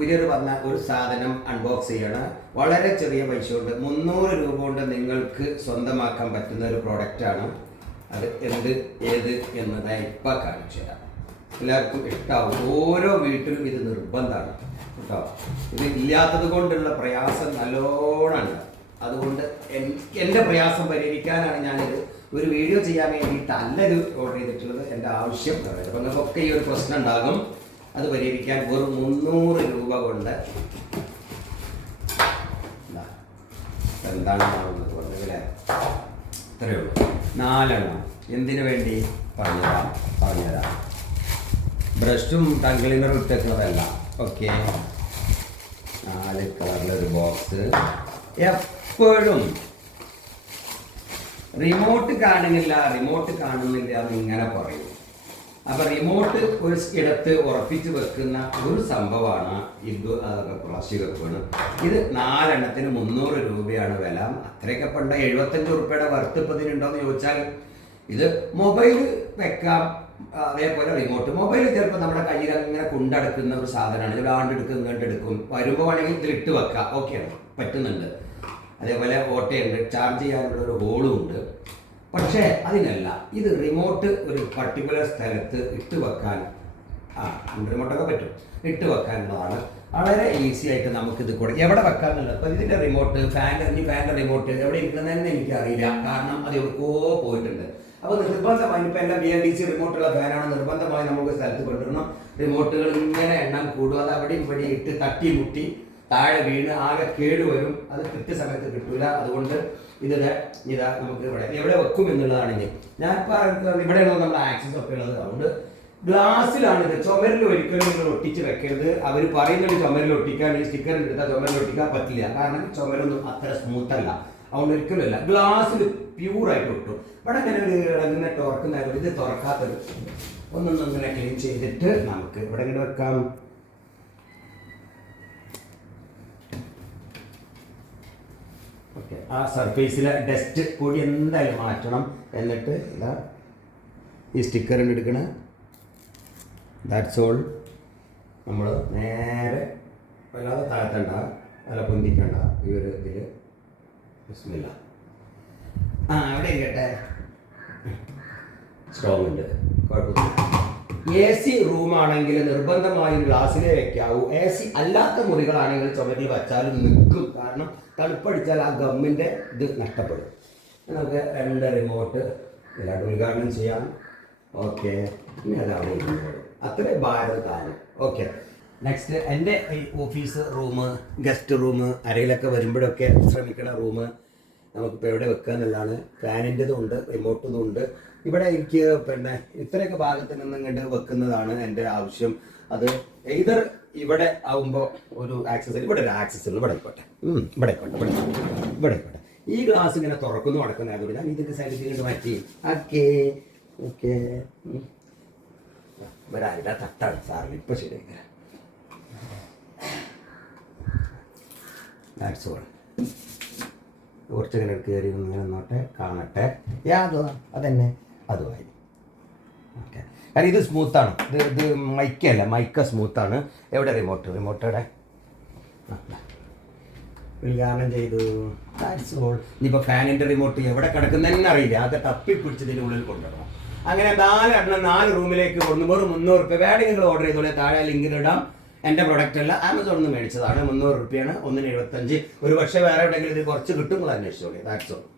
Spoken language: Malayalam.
കുര്യർ വന്ന ഒരു സാധനം അൺബോക്സ് ചെയ്യണം. വളരെ ചെറിയ പൈസ കൊണ്ട് മുന്നൂറ് രൂപ കൊണ്ട് നിങ്ങൾക്ക് സ്വന്തമാക്കാൻ പറ്റുന്ന ഒരു പ്രോഡക്റ്റാണ് അത് എന്ത് ഏത് എന്നതായി ഇപ്പം കാണിച്ചു തരാം. എല്ലാവർക്കും ഇഷ്ടാവും. ഓരോ വീട്ടിലും ഇത് നിർബന്ധമാണ്. കേട്ടോ? ഇത് ഇല്ലാത്തത് കൊണ്ടുള്ള പ്രയാസം നല്ലോണമുണ്ട്. അതുകൊണ്ട് എൻ- എന്റെ പ്രയാസം പരിഹരിക്കാനാണ് ഞാനിത്. ഒരു വീഡിയോ ചെയ്യാൻ വേണ്ടിയിട്ടല്ല ഇത് ഓർഡർ ചെയ്തിട്ടുള്ളത്. എന്റെ ആവശ്യം. പറയുന്നത് അപ്പം നിങ്ങൾക്കൊക്കെ ഈ ഒരു പ്രശ്നം ഉണ്ടാകും. അത് പരിഹരിക്കാൻ വെറും മുന്നൂറ് രൂപ കൊണ്ട് എന്താണ് മാറുന്നത് ഇത്രയേ ഉള്ളൂ. നാലെണ്ണം. എന്തിനു വേണ്ടി? പറഞ്ഞുതരാം പറഞ്ഞുതരാം. ബ്രഷും ടങ് ക്ലീനറും ഇട്ടേക്കുന്നതല്ല ഓക്കെ. നാല് കളറിലൊരു ബോക്സ് എപ്പോഴും റിമോട്ട് കാണുന്നില്ല റിമോട്ട് കാണുന്നില്ല എന്ന് ഇങ്ങനെ പറയും. അപ്പൊ റിമോട്ട് ഒരു ഇടത്ത് ഉറപ്പിച്ച് വെക്കുന്ന ഒരു സംഭവമാണ് അതൊക്കെ പ്ലാസ്റ്റിക് വെപ്പാണ് ഇത് നാലെണ്ണത്തിന് മുന്നൂറ് രൂപയാണ് വില. അത്രയൊക്കെ പണ്ട് എഴുപത്തഞ്ച് ഉറുപ്പയുടെ വർത്ത് ഇപ്പൊ ഇതിനുണ്ടോ എന്ന് ചോദിച്ചാൽ ഇത് മൊബൈൽ വെക്കാം. അതേപോലെ റിമോട്ട് മൊബൈൽ ചിലപ്പോൾ നമ്മുടെ കയ്യിൽ അങ്ങനെ കൊണ്ടടക്കുന്ന ഒരു സാധനമാണ്. ഇത് ആണ്ടെടുക്കും കണ്ടെടുക്കും വരുമ്പോൾ വേണമെങ്കിൽ ഇതിലിട്ട് വെക്കാം. ഓക്കെയാണ് പറ്റുന്നുണ്ട്. അതേപോലെ ഓട്ടയുണ്ട്. ചാർജ് ചെയ്യാനുള്ള ഒരു ഹോളും ഉണ്ട്. പക്ഷേ അതിനല്ല. ഇത് റിമോട്ട് ഒരു പർട്ടിക്കുലർ സ്ഥലത്ത് ഇട്ട് വെക്കാൻ ആ റിമോട്ടൊക്കെ പറ്റും. ഇട്ട് വെക്കാനുള്ളതാണ്. വളരെ ഈസി ആയിട്ട് നമുക്ക് ഇത് കൂടെ എവിടെ വെക്കാന്നുള്ളത്? ഇപ്പം ഇതിന്റെ റിമോട്ട് ഫാന്റെ ഈ ഫാന്റെ റിമോട്ട് എവിടെ ഇരിക്കുന്നതെന്ന് എനിക്കറിയില്ല. കാരണം അത് എവിടെക്കോ പോയിട്ടുണ്ട്. അപ്പോൾ നിർബന്ധമായി ഇപ്പം എന്റെ ബി എൽ ഡി സി റിമോട്ടുള്ള ഫാനാണ് നിർബന്ധമായി നമുക്ക് സ്ഥലത്ത് കൊണ്ടുവരണം. റിമോട്ടുകൾ ഇങ്ങനെ എണ്ണം കൂടും. അത് അവിടെയും ഇവിടെ ഇട്ട് തട്ടി മുട്ടി താഴെ വീണ് ആകെ കേടുവരും അത് കൃത്യസമയത്ത് കിട്ടൂല. അതുകൊണ്ട് ഇത് ഇതാ നമുക്ക് ഇവിടെ എവിടെ വെക്കും എന്നുള്ളതാണ് ഇനി. ഞാൻ ഇവിടെയാണ് നമ്മൾ ആക്സസ് ഒക്കെ ഉള്ളത്. അതുകൊണ്ട് ഗ്ലാസ്സിലാണ് ഇത്. ചുമരിൽ ഒരിക്കലും നിങ്ങൾ ഒട്ടിച്ച് വെക്കരുത്. അവർ പറയുന്നുണ്ട് ചുമരിൽ ഒട്ടിക്കാൻ ഈ സ്റ്റിക്കർ എടുത്താൽ ചുമരിൽ ഒട്ടിക്കാൻ പറ്റില്ല. കാരണം ചുമരൊന്നും അത്ര സ്മൂത്ത് അല്ല. അതുകൊണ്ട് ഒരിക്കലും അല്ല ഗ്ലാസ്സിൽ പ്യൂറായിട്ട് ഒട്ടും. ഇവിടെ ഇങ്ങനെ ഒരു ഇളങ്ങനെ തുറക്കുന്ന ഇത് തുറക്കാത്തത് ഒന്നൊന്നും ഇങ്ങനെ ക്ലീൻ ചെയ്തിട്ട് നമുക്ക് ഇവിടെ ഇങ്ങനെ വെക്കാം. ഓക്കെ ആ സർഫേസിലെ ഡസ്റ്റ് കൂടി എന്തായാലും മാറ്റണം. എന്നിട്ട് ഇതാ ഈ സ്റ്റിക്കർ എടുക്കണ. ദാറ്റ്സ് ഓൾ നമ്മൾ നേരെ വല്ലാതെ താഴ്ത്തണ്ട. അല്ല പൊന്തിക്കണ്ട. ഈ ഒരു ഇതിൽ പ്രശ്നമില്ല. ആ അവിടെ കേട്ടെ സ്ട്രോങ് ഉണ്ട്. കുഴപ്പമില്ല എ സി റൂമാണെങ്കിൽ നിർബന്ധമായും ഗ്ലാസ്സിലേ വെക്കാവൂ. എ സി അല്ലാത്ത മുറികളാണെങ്കിൽ ചുമരിൽ വെച്ചാലും നിൽക്കും. കാരണം തണുപ്പടിച്ചാൽ ആ ഗമ്മിന്റെ ഇത് നഷ്ടപ്പെടും. നമുക്ക് രണ്ട് റിമോട്ട് എല്ലാവരും ഉദ്ഘാടനം ചെയ്യാം. ഓക്കെ ഇനി അതാണ് അത്രേ ഭാരത് കാര്യം ഓക്കെ നെക്സ്റ്റ് എന്റെ ഓഫീസ് റൂം ഗസ്റ്റ് റൂം അരയിലൊക്കെ വരുമ്പോഴൊക്കെ ശ്രമിക്കണ റൂം നമുക്കിപ്പോൾ എവിടെ വെക്കുക എന്നുള്ളതാണ്. ഫാനിന്റെതും ഉണ്ട് റിമോട്ടതും ഉണ്ട്. ഇവിടെ എനിക്ക് പിന്നെ ഇത്രയൊക്കെ ഭാഗത്ത് നിന്ന് ഇങ്ങോട്ട് വെക്കുന്നതാണ് എന്റെ ആവശ്യം. അത് എയ്തർ ഇവിടെ ആവുമ്പോൾ ഒരു ആക്സസ് ഇവിടെ ഒരു ആക്സസ് ഉണ്ട് ഇവിടെ ആയിക്കോട്ടെ. ഇവിടെ ആയിക്കോട്ടെ ഇവിടെ ഇവിടെ ആയിക്കോട്ടെ. ഈ ഗ്ലാസ് ഇങ്ങനെ തുറക്കുന്നു നടക്കുന്നതായതുകൊണ്ട് ഞാൻ ഇതൊക്കെ ഇങ്ങോട്ട് മാറ്റി. ഓക്കേ ഓക്കേ ഇവിടെ ആരുടെ തട്ടാണ് സാറിന് ഇപ്പം ശരിയാക്കാം ദാറ്റ്സ് ഓൾ കുറച്ച് ഇങ്ങനെ കയറി ഇങ്ങനെ നോട്ടെ കാണട്ടെ യാതോ അതന്നെ. അതുമായി ഓക്കെ. കാരണം ഇത് സ്മൂത്താണ് ഇത് ഇത് മൈക്കല്ല മൈക്ക സ്മൂത്താണ് എവിടെ റിമോട്ട് റിമോട്ട് എവിടെ? ഉദ്ഘാടനം ചെയ്തു. ഇനിയിപ്പോൾ ഫാനിന്റെ റിമോട്ട് എവിടെ കിടക്കുന്നതെന്ന് അറിയില്ല. അത് തപ്പി പിടിച്ചതിന്റെ ഉള്ളിൽ കൊണ്ടുവരണം. അങ്ങനെ നാല് എണ്ണം നാല് റൂമിലേക്ക് കൊണ്ടു വെറും മുന്നൂറ് റുപ്യ. വേണമെങ്കിൽ നിങ്ങൾ ഓർഡർ ചെയ്തോളെ. താഴെ ലിങ്കിൽ ഇടാം. എന്റെ പ്രൊഡക്റ്റ് അല്ല. ആമസോണിൽ നിന്ന് മേടിച്ചതാണ്. മുന്നൂറ് റുപ്യാണ്. ഒന്നിന് എഴുപത്തഞ്ച്. ഒരു പക്ഷേ വേറെ എവിടെയെങ്കിലും ഇത് കുറച്ച് കിട്ടും നിങ്ങൾ അന്വേഷിച്ചോളി. That's all